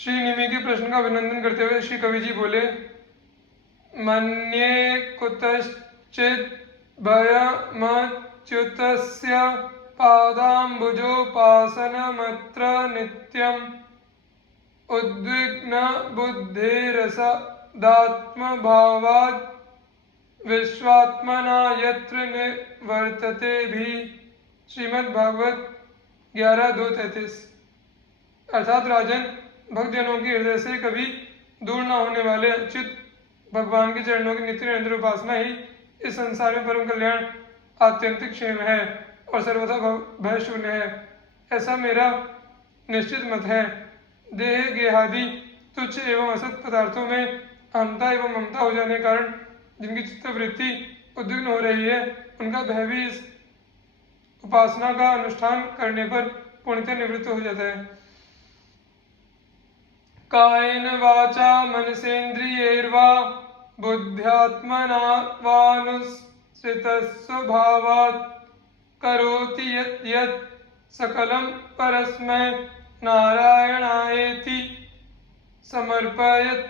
श्री निमि के प्रश्न का अभिनंदन करते हुए श्री कवि जी बोले, मन्ये कुतश्चित् भयमच्युतस्य पादाम्बुजोपासनमत्र नित्यम् उद्विग्न बुद्धिरसदात्मभावात् विश्वात्मना यत्र निवर्तते भी। श्रीमद् भागवत 11:2-33। अर्थात राजन, भक्तजनों के हृदय से कभी दूर न होने वाले अच्युत भगवान के चरणों की नित्य निरंतर उपासना ही इस संसार में परम कल्याण, आत्यंतिक क्षेम है और सर्वथा भय शून्य है। ऐसा मेरा निश्चित मत है। देह गेहादि तुच्छ एवं असत पदार्थों में अहंता एवं ममता हो जाने के कारण जिनकी चित्तवृत्ति उद्विग्न हो रही है, उनका भय भी इस उपासना का अनुष्ठान करने पर पूर्णतः निवृत्त हो जाता है। कायेन वाचा मनसेन्द्रियैर्वा बुद्ध्यात्मना वानुसृतः स्वभावात् करोति यत् यत् सकलं परस्मै नारायणायेति समर्पयेत्।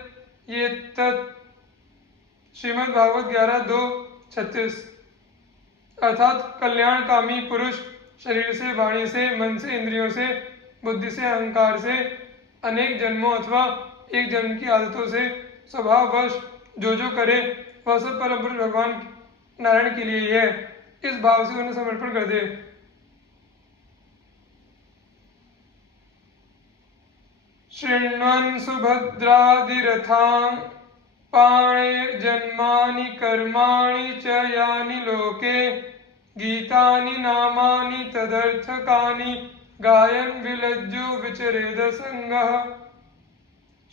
श्रीमद् भागवत 11:2-36। अर्थात कल्याणकामी पुरुष शरीर से, वाणी से, मन से, इंद्रियों से, बुद्धि से, अहंकार से, अनेक जन्मों अथवा एक जन्म की आदतों से स्वभाववश जो जो करे वह सब परम पुरुष भगवान नारायण के लिए ही है। इस भाव से उन्हें समर्पण कर दे। शृण्वन् सुभद्रादिरथां पाणिर्जन्मानि कर्माणि च यानि लोके गीतानि नामानि तदर्थकानि गायन विलज्जो विचरेद संगः।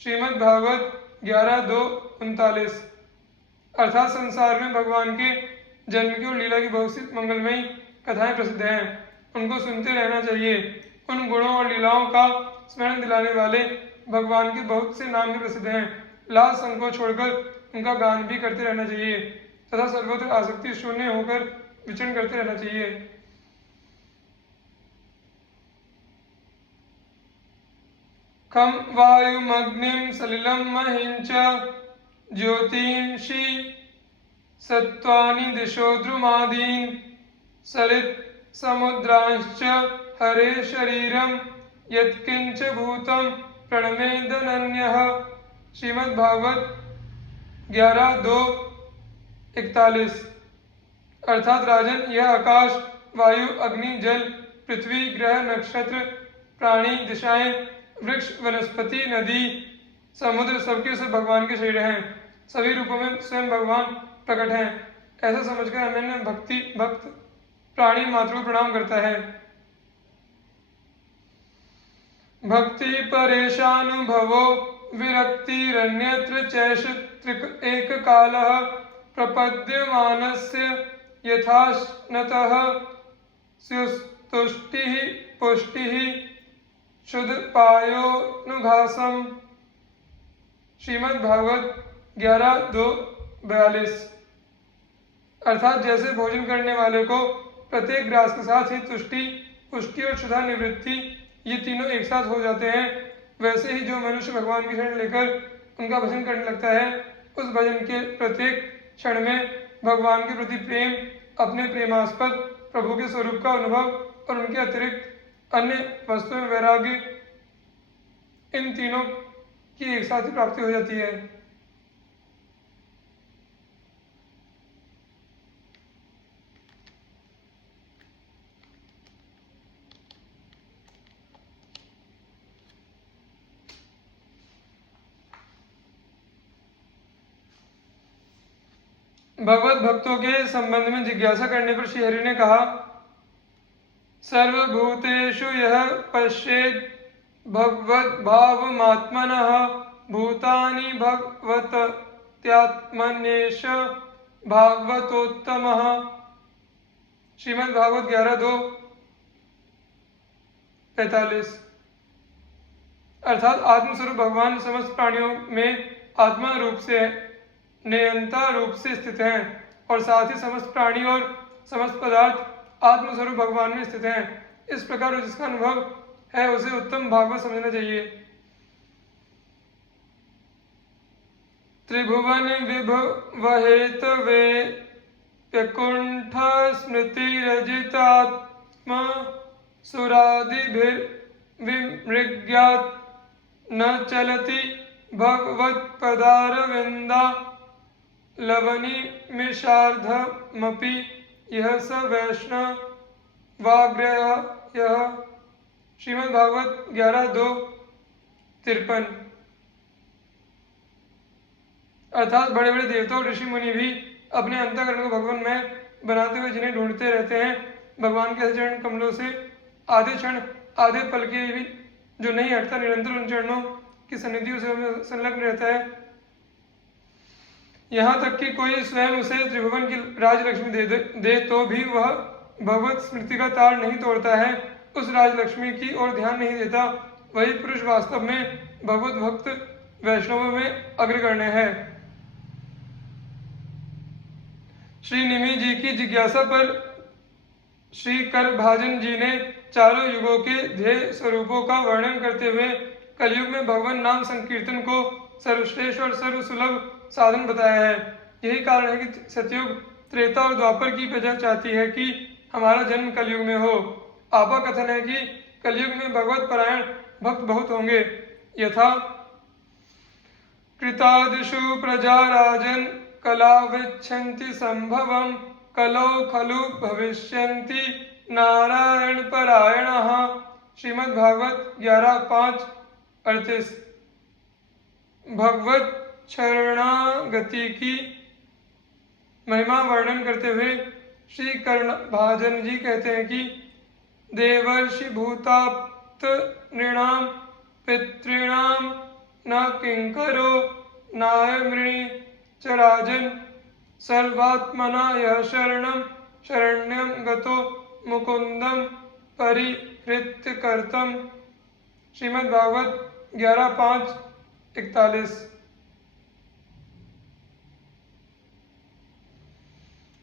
श्रीमद् भागवत 11:2-39। अर्थात संसार में भगवान के जन्म की और लीला की बहुत सी मंगलमयी कथाएं प्रसिद्ध हैं। उनको सुनते रहना चाहिए। उन गुणों और लीलाओं का स्मरण दिलाने वाले भगवान के बहुत से नाम भी प्रसिद्ध हैं। लाज संकोच छोड़कर उनका गान भी करते रहना चाहिए तथा सर्वत्र आसक्ति शून्य होकर विचरण करते रहना चाहिए। खम वायुमग्निं सलिलं महिंच ज्योतिंषि सत्त्वानि दिशो द्रुमादीन् सलित समुद्रांश्च हरे शरीरं यत्किंच भूतं प्रणमेदनन्यः। श्रीमद् भागवत 11:2-41। अर्थात राजन, यह आकाश, वायु, अग्नि, जल, पृथ्वी, ग्रह, नक्षत्र, प्राणी, दिशाएं, वृक्ष, वनस्पति, नदी, समुद्र सबके सब भगवान के शरीर हैं। सभी रूपों में स्वयं भगवान प्रकट हैं। ऐसा समझकर अनन्य भक्त प्राणी मात्र को प्रणाम करता है। भक्ति परेशानुभवो विरक्तिरन्यत्र चैष त्रिक एक कालः प्रपद्यमानस्य यथाश्नतः स्युस्तुष्टिः पुष्टिः क्षुधपायोनुघासम। श्रीमद् भागवत 11:2-42। अर्थात जैसे भोजन करने वाले को प्रत्येक ग्रास के साथ ही तुष्टि, पुष्टि और क्षुधा निवृत्ति ये तीनों एक साथ हो जाते हैं, वैसे ही जो मनुष्य भगवान की शरण लेकर उनका भजन करने लगता है, उस भजन के प्रत्येक क्षण में भगवान के प्रति प्रेम, अपने प्रेमास्पद प्रभु के स्वरूप का अनुभव और उनके अतिरिक्त अन्य वस्तुओं में वैराग्य, इन तीनों की एक साथ ही प्राप्ति हो जाती है। भगवत भक्तों के संबंध में जिज्ञासा करने पर श्री हरि ने कहा, सर्वभूतेषु यः पश्येत् भगवत भावमात्मनः भूतानि भगवत्यात्मन्येष भागवतोत्तमः। श्रीमद् भागवत 11:2-45। अर्थात आत्मस्वरूप भगवान समस्त प्राणियों में आत्मा रूप से नियंता रूप से स्थित हैं और साथ ही समस्त प्राणी और समस्त पदार्थ आत्मस्वरूप भगवान में स्थित हैं। इस प्रकार जिसका अनुभव है उसे उत्तम भागवत समझना चाहिए। त्रिभुवन विभवहेतवे व्यकुंठ स्मृतिरजितात्म सुरादिभिर्विमृग्यात् न चलति भगवत्पदारविन्दा लवनिमिषार्धमपि यह स वैष्णवाग्रयः। यह श्रीमद्भागवत 11:2-53। अर्थात बड़े बड़े देवता और ऋषि मुनि भी अपने अंतःकरण को भगवान में बनाते हुए जिन्हें ढूंढते रहते हैं, भगवान के चरण कमलों से आधे क्षण आधे पल के भी जो नहीं हटता, निरंतर उन चरणों की सन्निधि से संलग्न रहता है। यहाँ तक कि कोई स्वयं उसे त्रिभुवन की राजलक्ष्मी दे तो भी वह भगवत स्मृति का तार नहीं तोड़ता है, उस राजलक्ष्मी की ओर ध्यान नहीं देता। वही पुरुष वास्तव में भगवत भक्त वैष्णवों में अग्रगण्य है। श्री निमि जी की जिज्ञासा पर श्री करभाजन जी ने चारों युगों के ध्येय स्वरूपों का वर्णन करते हुए कलयुग में भगवान नाम संकीर्तन को सर्वश्रेष्ठ और सर्वसुलभ साधन बताया है। यही कारण है कि सतयुग, त्रेता और द्वापर की प्रजा चाहती है कि हमारा जन्म कलयुग में हो। आपा कथन है कि कलयुग में भगवत परायण भक्त बहुत होंगे। यथा कृतादिषु प्रजा राजन कलाविच्छन्ति संभवम कलौ खलु भविष्यन्ति नारायण परायणः। श्रीमद्भागवत 11:5-38। भगवत शरणागति की महिमा वर्णन करते हुए श्री कर्णभाजन जी कहते हैं कि देवर्षि भूताप्त नृणाम पितॄणाम न किंकरो नायमृणि च राजन सर्वात्मना यह शरण्यम गतो मुकुंदम परिहृत्य कर्तम। श्रीमद्भागवत 11:5-41।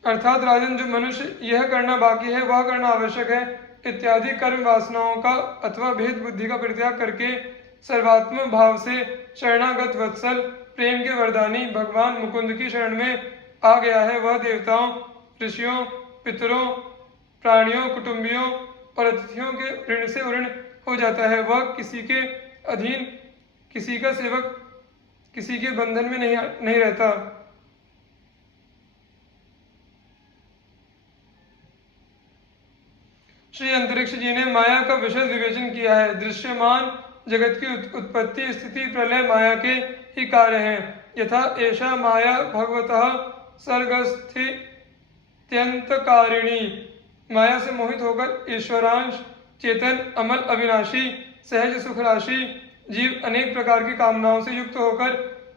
अर्थात राजन, जो मनुष्य यह करना बाकी है वह करना आवश्यक है इत्यादि कर्म वासनाओं का अथवा भेद बुद्धि का परित्याग करके सर्वात्म भाव से शरणागत वत्सल प्रेम के वरदानी भगवान मुकुंद की शरण में आ गया है, वह देवताओं, ऋषियों, पितरों, प्राणियों, कुटुंबियों और अतिथियों के ऋण से ऋण हो जाता है। वह किसी के अधीन, किसी का सेवक, किसी के बंधन में नहीं रहता। श्री अंतरिक्ष जी ने माया का विशद विवेचन किया है। दृश्यमान जगत की उत्पत्ति, स्थिति, प्रलय माया के ही कार्य हैं। यथा एषा माया भगवतः सर्गस्थित्यंतकारिणी। माया से मोहित होकर ईश्वरांश चेतन अमल अविनाशी सहज सुख राशि जीव अनेक प्रकार की कामनाओं से युक्त होकर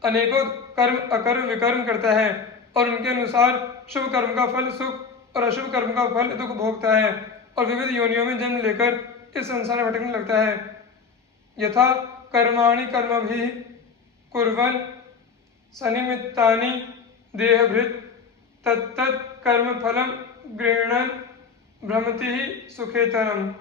अनेकों कर्म अकर्म विकर्म करता है और उनके अनुसार शुभ कर्म का फल सुख और अशुभ कर्म का फल दुख भोगता है और विविध योनियों में जन्म लेकर इस संसार में भटकने लगता है। यथा कर्माणि कर्मभिः कुर्वन् सनिमित्तानि देहभृत् तत्तत् कर्म फलम गृह्णन् भ्रमति सुखेतरम।